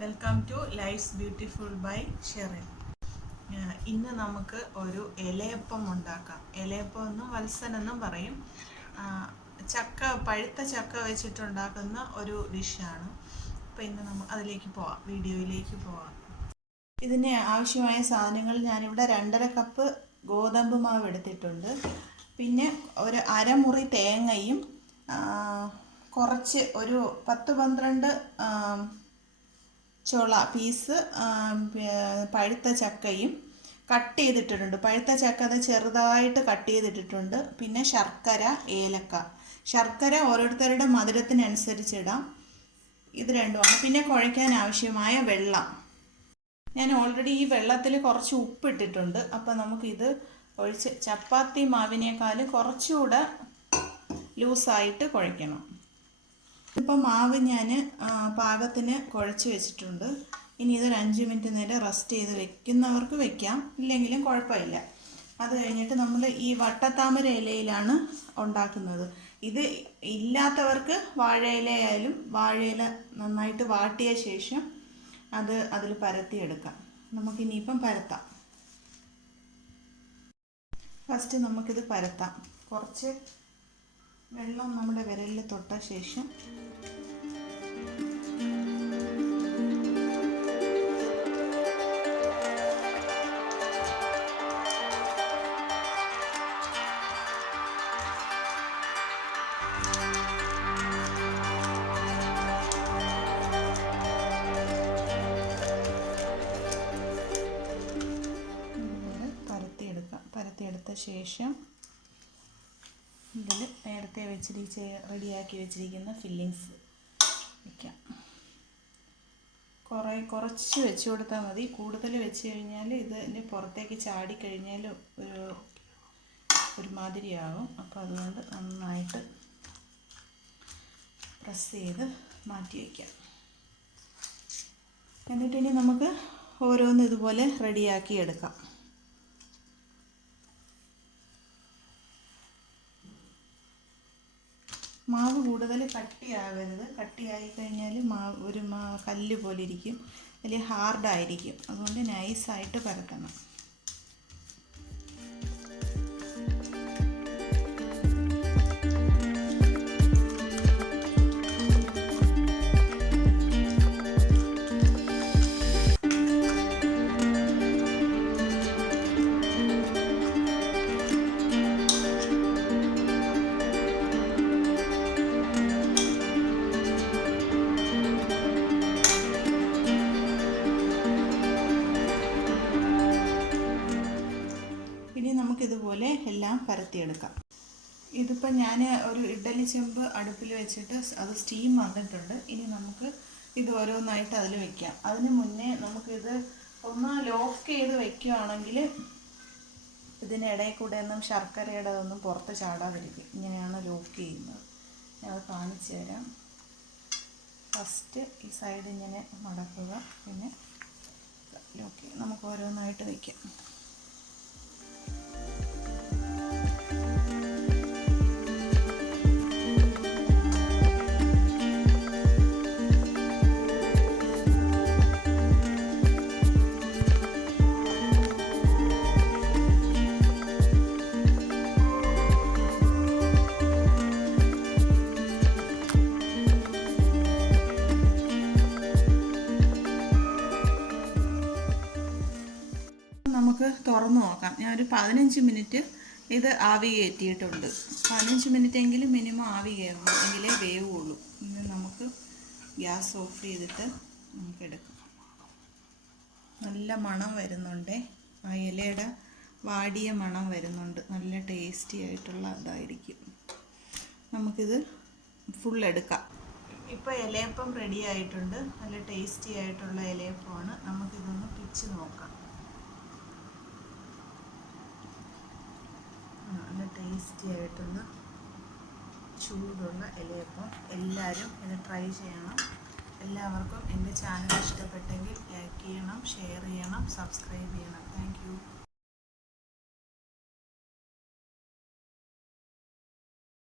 Welcome to life's beautiful by Sherin. ഇന്ന് നമുക്ക് ഒരു ഇലയപ്പം ഉണ്ടാക്കാം. ഇലയപ്പം എന്നും വത്സനെന്നും പറയും. പഴുത്ത ചക്ക വെച്ചിട്ടുണ്ടാക്കുന്ന ഒരു ഡിഷാണ്. അപ്പോൾ ഇന്ന് നമ്മൾ അതിലേക്ക് പോവാം, വീഡിയോയിലേക്ക് പോവാം. ഇതിന് ആവശ്യമായ സാധനങ്ങൾ ഞാനിവിടെ 2.5 കപ്പ് ഗോതമ്പ് മാവ് എടുത്തിട്ടുണ്ട്. പിന്നെ ഒരു അരമുറി തേങ്ങയും കുറച്ച് ഒരു 10-12 ചുള പീസ് പഴുത്ത ചക്കയും കട്ട് ചെയ്തിട്ടിട്ടുണ്ട്. പഴുത്ത ചക്ക അത് ചെറുതായിട്ട് കട്ട് ചെയ്തിട്ടിട്ടുണ്ട്. പിന്നെ ശർക്കര, ഏലക്ക. ശർക്കര ഓരോരുത്തരുടെ മധുരത്തിനനുസരിച്ചിടാം. ഇത് രണ്ടുമാണ്. പിന്നെ കുഴയ്ക്കാൻ ആവശ്യമായ വെള്ളം. ഞാൻ ഓൾറെഡി ഈ വെള്ളത്തിൽ കുറച്ച് ഉപ്പിട്ടിട്ടുണ്ട്. അപ്പോൾ നമുക്കിത് ഒഴിച്ച് ചപ്പാത്തി മാവിനേക്കാൾ കുറച്ചുകൂടെ ലൂസായിട്ട് കുഴയ്ക്കണം. ഇപ്പം മാവ് ഞാൻ പാകത്തിന് കുഴച്ച് വെച്ചിട്ടുണ്ട്. ഇനി ഇതൊരു 5 മിനിറ്റ് നേരം റെസ്റ്റ് ചെയ്ത് വെക്കുന്നവർക്ക് വെക്കാം, ഇല്ലെങ്കിലും കുഴപ്പമില്ല. അത് കഴിഞ്ഞിട്ട് നമ്മൾ ഈ വട്ടത്താമര ഇലയിലാണ് ഉണ്ടാക്കുന്നത്. ഇത് ഇല്ലാത്തവർക്ക് വാഴയിലയായാലും വാഴയില നന്നായിട്ട് വാട്ടിയ ശേഷം അതിൽ പരത്തിയെടുക്കാം. നമുക്കിനിയിപ്പം പരത്താം. ഫസ്റ്റ് നമുക്കിത് പരത്താം. കുറച്ച് വെള്ളം നമ്മുടെ വിരലിൽ തൊട്ട ശേഷം പരത്തിയെടുത്ത ശേഷം ഇതിൽ നേരത്തെ റെഡിയാക്കി വെച്ചിരിക്കുന്ന ഫില്ലിങ്സ് വയ്ക്കാം. കുറച്ച് വെച്ച് കൊടുത്താൽ മതി. കൂടുതൽ വെച്ച് കഴിഞ്ഞാൽ ഇതിൻ്റെ പുറത്തേക്ക് ചാടിക്കഴിഞ്ഞാൽ ഒരു മാതിരിയാകും. അപ്പോൾ അതുകൊണ്ട് നന്നായിട്ട് പ്രസ് ചെയ്ത് മാറ്റി വയ്ക്കാം. എന്നിട്ടിനി നമുക്ക് ഓരോന്ന് ഇതുപോലെ റെഡിയാക്കി എടുക്കാം. മാവ് കൂടുതൽ കട്ടിയാകരുത്. കട്ടിയായി കഴിഞ്ഞാൽ ഒരു കല്ല് പോലെ ഇരിക്കും, വലിയ ഹാർഡായിരിക്കും. അതുകൊണ്ട് നൈസായിട്ട് പരത്തണം. നമുക്കിതുപോലെ എല്ലാം പരത്തിയെടുക്കാം. ഇതിപ്പോൾ ഞാൻ ഒരു ഇഡ്ഡലി ചെമ്പ് അടുപ്പിൽ വെച്ചിട്ട് അത് സ്റ്റീം വന്നിട്ടുണ്ട്. ഇനി നമുക്ക് ഇത് ഓരോന്നായിട്ട് അതിൽ വെക്കാം. അതിന് മുന്നേ നമുക്കിത് ഒന്ന് ലോക്ക് ചെയ്ത് വെക്കുകയാണെങ്കിൽ ഇതിനിടയിൽ കൂടെ ഒന്നും ശർക്കരയുടെ ഒന്നും പുറത്ത് ചാടാതിരിക്കും. ഇങ്ങനെയാണ് ലോക്ക് ചെയ്യുന്നത്. ഞാൻ കാണിച്ചു തരാം. ഫസ്റ്റ് ഈ സൈഡ് ഇങ്ങനെ മടക്കുക, പിന്നെ ലോക്ക് ചെയ്യുക. നമുക്ക് ഓരോന്നായിട്ട് വയ്ക്കാം. നമുക്ക് തുറന്നു നോക്കാം. ഞാനൊരു 15 മിനിറ്റ് ഇത് ആവി കയറ്റിയിട്ടുണ്ട്. 15 മിനിറ്റ് എങ്കിലും മിനിമം ആവി കയറണം, എങ്കിലേ വേവുള്ളൂ. ഇനി നമുക്ക് ഗ്യാസ് ഓഫ് ചെയ്തിട്ട് നമുക്ക് എടുക്കാം. നല്ല മണം വരുന്നുണ്ട്. ആ ഇലയുടെ വാടിയ മണം വരുന്നുണ്ട്. നല്ല ടേസ്റ്റി ആയിട്ടുള്ള ഇതായിരിക്കും. നമുക്കിത് ഫുൾ എടുക്കാം. ഇപ്പോൾ ഇലയപ്പം റെഡി ആയിട്ടുണ്ട്. നല്ല ടേസ്റ്റി ആയിട്ടുള്ള ഇലയപ്പമാണ്. നമുക്കിതൊന്ന് പിച്ച് നോക്കാം. നല്ല ടേസ്റ്റി ആയിട്ടുള്ള ചൂടുള്ള ഇലയപ്പം. എല്ലാവരും ഇത് ട്രൈ ചെയ്യണം. എല്ലാവർക്കും എൻ്റെ ചാനൽ ഇഷ്ടപ്പെട്ടെങ്കിൽ ലൈക്ക് ചെയ്യണം, ഷെയർ ചെയ്യണം, സബ്സ്ക്രൈബ് ചെയ്യണം. Thank you.